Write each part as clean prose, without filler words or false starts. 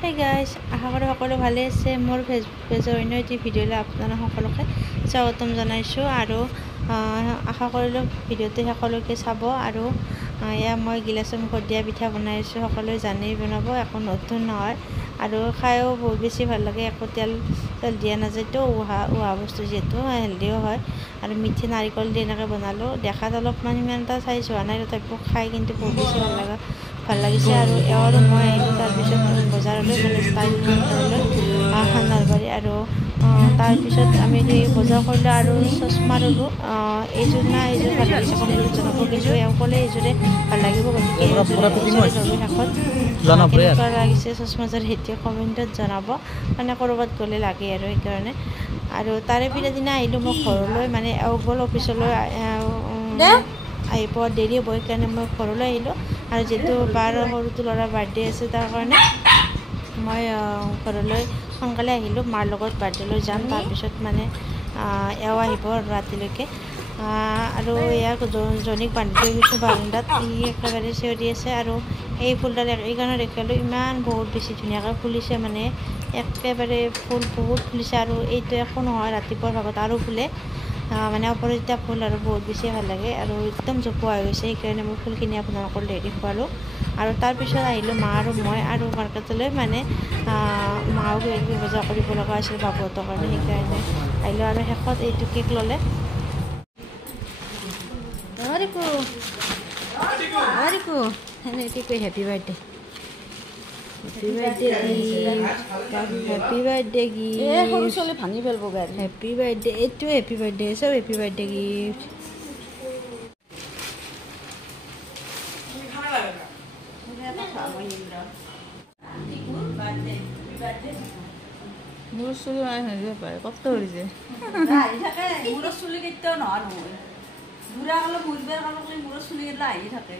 Hey guys, আশা কৰো সকলো ভালে আছে। মোৰ পেজৰ অন্য এটি ভিডিঅ'লৈ আপোনালোক সকলোকে স্বাগতম জনাইছোঁ আৰু আশা কৰিলোঁ ভিডিঅ'টো সকলোকে চাব আৰু এয়া মই গিলাচৰ মুখত দিয়া পিঠা বনাইছোঁ। সকলোৱে জানেই বনাব, একো নতুন নহয় আৰু খায়ো বহুত বেছি ভাল লাগে। একো তেল দিয়া নাযায়তো, উহা বস্তু যিহেতু হেল্ডিও হয় আৰু মিঠা নাৰিকল দি এনেকৈ বনালোঁ। দেখাত অলপমান ইমান এটা চাইজ হোৱা নাই, তথাপিও খাই কিন্তু বহুত বেছি ভাল লাগিছে আৰু এওঁ মই আহিলোঁ তাৰপিছত বজাৰলৈ মানে ষ্টাইল নলবাৰী আৰু তাৰপিছত আমি বজাৰ কৰিলোঁ আৰু চশমা ল'লোঁ। এইযোৰ না এইযোৰ ভাল লাগিছে, কমেণ্টত জনাব। কিন্তু এওঁ ক'লে এইযোৰে ভাল লাগিব, গতিকে এইযোৰে ল'লোঁ শেষত। কেনেকুৱা লাগিছে চশমাযোৰ এতিয়া কমেণ্টত জনাব, মানে ক'ৰবাত গ'লে লাগে আৰু সেইকাৰণে। আৰু তাৰে পিছদিনা আহিলোঁ মই ঘৰলৈ, মানে এওঁ গ'ল অফিচলৈ, আহি পোৱা দেৰি হ'ব, সেইকাৰণে মই ঘৰলৈ আহিলোঁ। আৰু যিহেতু বাৰ সৰুটো ল'ৰাৰ বাৰ্থডে আছে, তাৰ কাৰণে মই ঘৰলৈ সোনকালে আহিলোঁ। মাৰ লগত বাৰ্থডেলৈ যাম, তাৰপিছত মানে এওঁ আহিব ৰাতিলৈকে। আৰু ইয়াক জনীক বান্ধি থৈ গৈছোঁ বাৰান্দাত, ই একেবাৰে চিঞৰি আছে। আৰু এই ফুলডাল এইকাৰণে দেখালোঁ, ইমান বহুত বেছি ধুনীয়াকৈ ফুলিছে, মানে একেবাৰে ফুল বহুত ফুলিছে। আৰু এইটো একো নহয়, ৰাতিপুৱাৰ ভাগত আৰু ফুলে, মানে অপৰাজিতা ফুল আৰু বহুত বেছি ভাল লাগে আৰু একদম জোপোহা হৈ গৈছে। সেইকাৰণে মই ফুলখিনি আপোনালোকৰ দেখুৱালোঁ। আৰু তাৰপিছত আহিলোঁ মা আৰু মই আৰু মাৰ্কেটলৈ, মানে মাও কিবা বজাৰ কৰিব লগা আছিল বাবুহঁতৰ কাৰণে, সেইকাৰণে আহিলোঁ। আৰু শেষত এইটো কেক ল'লে। সেনেকৈ happy birthday, happy birthday happy birthday gift, সৰু ছোৱালী ভাঙি পেলাব গাড়ী। হেপী বাৰ্থডে, এইটো হেপী বাৰ্থডে, চব হেপী বাৰ্থডে গিফ্ট। মোৰ চুলি হেৰি পায়, কষ্ট কৰিছে মূৰৰ চুলি কেতিয়াও নহয় নহয়, বুঢ়া কালত বুজবাৰ কালত মূৰৰ চুলি কেইটা আহি থাকে।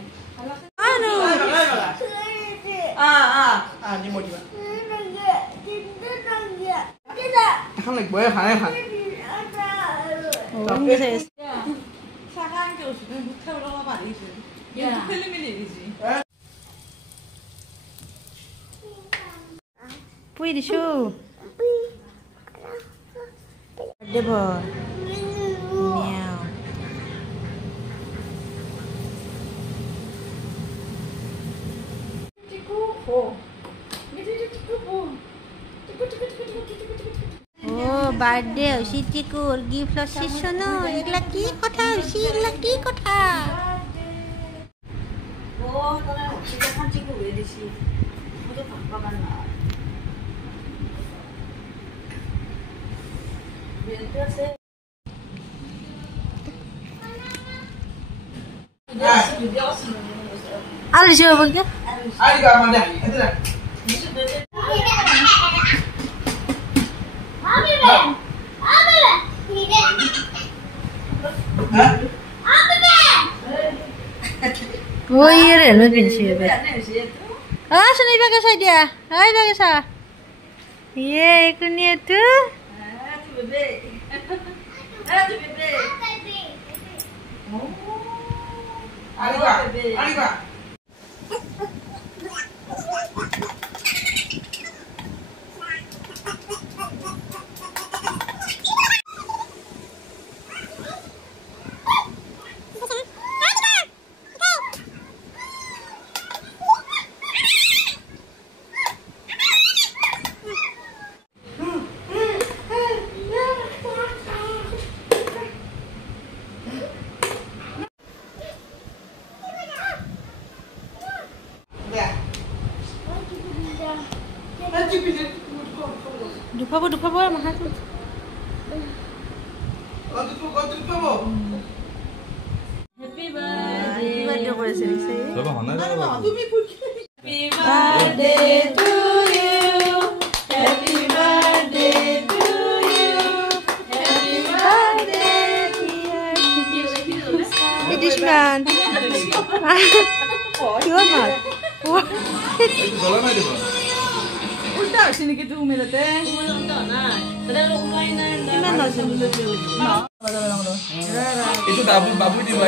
পুই দিছো দেব বাৰ্থডে হৈছে টিকুৰ, গিফ্ট লৈছিছ ন, এইগিলা কি কথা হৈছে, এইগিলা কি কথা? আৰু দিছে বলকে ওই হেলমেট পিন্ধিছে চোন এইবাকে চাই দিয়া, এইবাকে চা ইয়ে এইটো দুখাব মাথাটো হেপী বাৰ্থডে কৰিছে উল্টা হৈছে নেকি তোৰ মেলতে বাবু দিব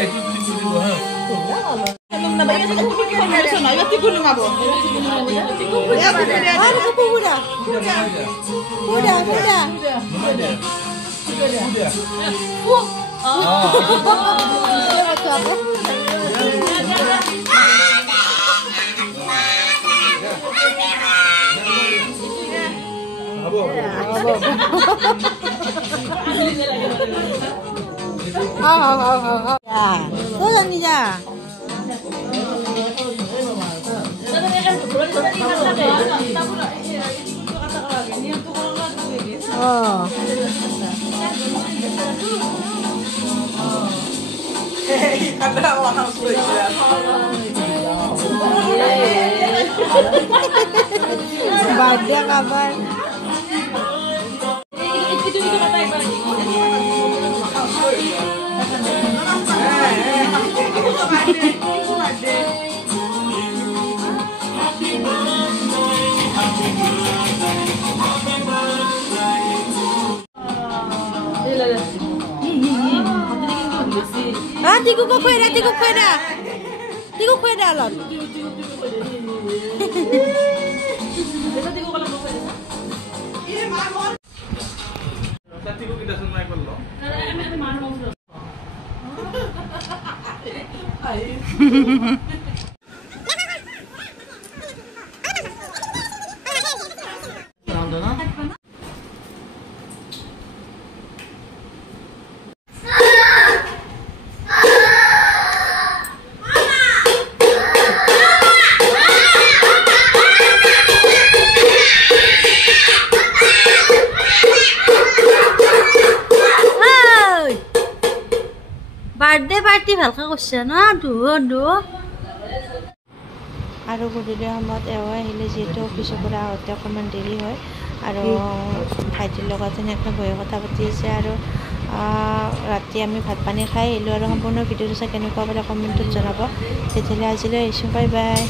Bahagia kabar. Ah, tigo ko pwede alam. Birthday party ভালকে করছে না দু আৰু গধূলি সময়ত এওঁ আহিলে যিহেতু অফিচৰ পৰা আহোঁতে অকণমান দেৰি হয় আৰু ভাইটিৰ লগত এনেকৈ বহি কথা পাতি আছে আৰু ৰাতি আমি ভাত পানী খাই আহিলোঁ আৰু সম্পূৰ্ণ ভিডিঅ'টো চাই কেনেকুৱা পালে কমেণ্টত জনাব তেতিয়াহ'লে আজিলৈ আহিছোঁ বাই বাই।